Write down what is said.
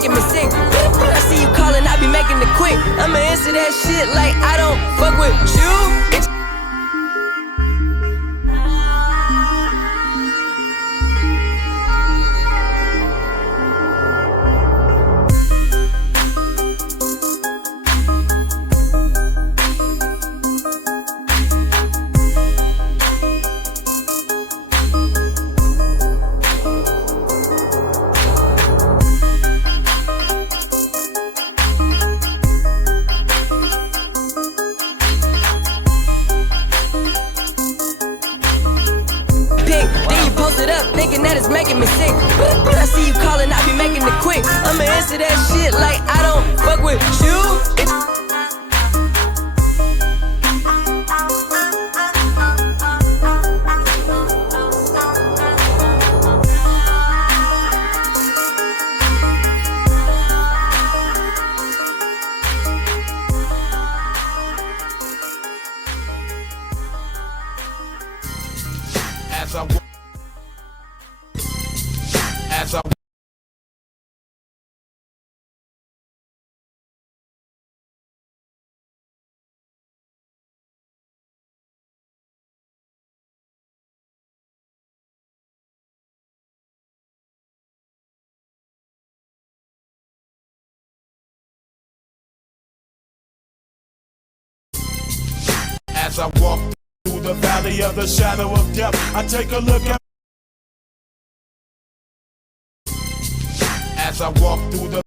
making me sick. I see you calling, I be making it quick. I'ma answer that shit like I don't fuck with you. Then you post it up, thinking that it's making me sick. I see you calling, I be making it quick. I'ma answer that shit like I don't fuck with you. As I walk through the valley of the shadow of death, I take a look at. As I walk through the